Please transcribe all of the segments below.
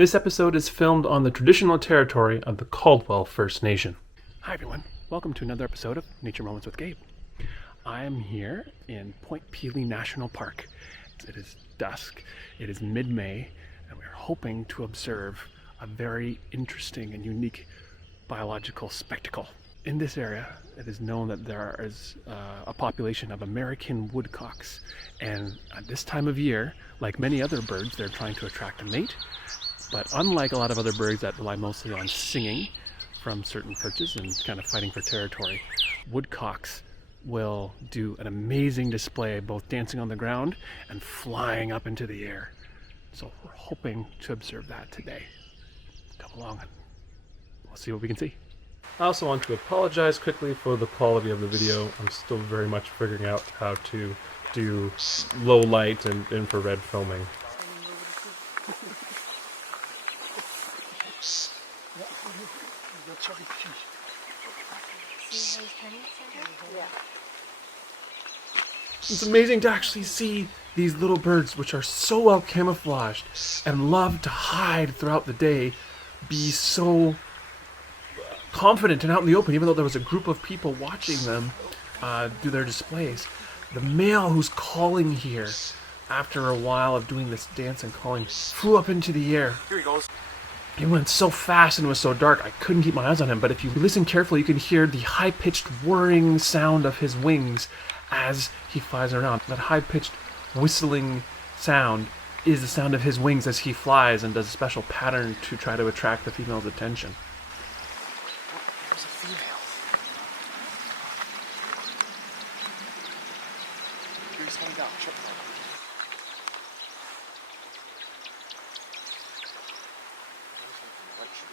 This episode is filmed on the traditional territory of the Caldwell First Nation. Hi everyone, welcome to another episode of Nature Moments with Gabe. I am here in Point Pelee National Park. It is dusk, it is mid-May, and we're hoping to observe a very interesting and unique biological spectacle. In this area, it is known that there is a population of American woodcocks, and at this time of year, like many other birds, they're trying to attract a mate. But unlike a lot of other birds that rely mostly on singing from certain perches and kind of fighting for territory, woodcocks will do an amazing display, both dancing on the ground and flying up into the air. So we're hoping to observe that today. Come along and we'll see what we can see. I also want to apologize quickly for the quality of the video. I'm still very much figuring out how to do low light and infrared filming. It's amazing to actually see these little birds, which are so well camouflaged and love to hide throughout the day, be so confident and out in the open, even though there was a group of people watching them do their displays. The male who's calling here, after a while of doing this dance and calling, flew up into the air. Here he goes. He went so fast and was so dark, I couldn't keep my eyes on him, but if you listen carefully, you can hear the high-pitched whirring sound of his wings as he flies around. That high-pitched whistling sound is the sound of his wings as he flies and does a special pattern to try to attract the female's attention. There's a female. Here's hang down. Check it out.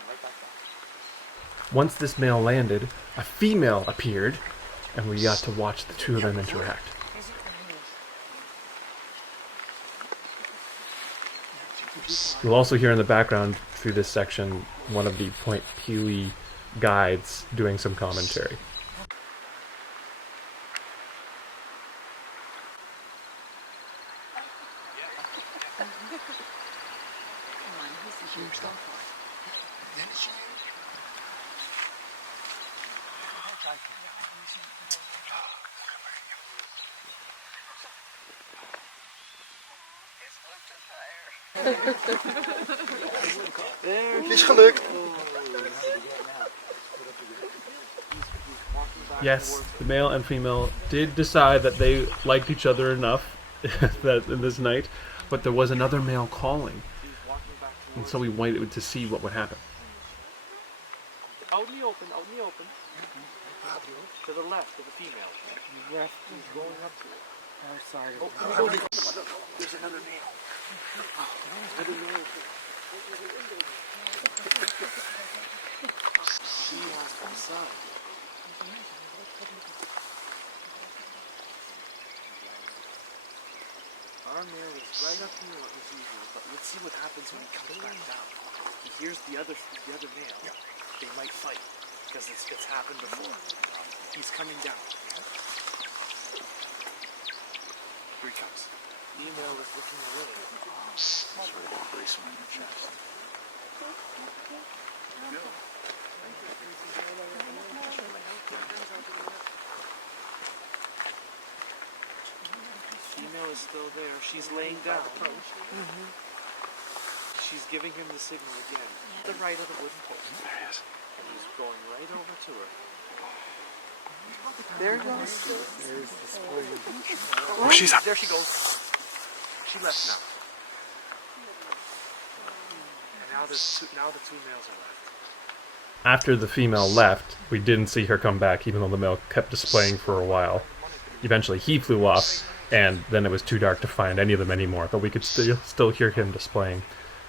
Right back down. Once this male landed, a female appeared, and we got to watch the two of them interact. You'll also hear in the background through this section one of the Point Pelee guides doing some commentary. Niet gelukt. Yes, the male and female did decide that they liked each other enough that in this night, but there was another male calling, and so we waited to see what would happen. Out in the open, out in the open. To the left of the female. Left, he's going up to it. Oh, sorry. Oh, there's another male. Another male. She has the sun. Our male is right up here as usual, but let's see what happens when he comes back down. He hears the other male. They might fight because it's happened before. He's coming down. Here he comes. Female is looking away. Sort of embrace him in the chest. Female is still there. She's laying down. She's giving him the signal again. The right of the wooden post. There he is. And he's going right over to her. There he goes. There's the spoiler. Oh, she's up. There she goes. She left now. And now the two males are left. After the female left, we didn't see her come back, even though the male kept displaying for a while. Eventually he flew off, and then it was too dark to find any of them anymore, but we could still hear him displaying.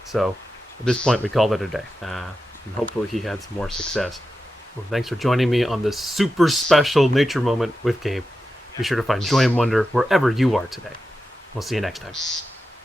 So at this point we called it a day, and hopefully he had some more success. Well, thanks for joining me on this super special nature moment with Gabe. Be sure to find joy and wonder wherever you are today. We'll see you next time.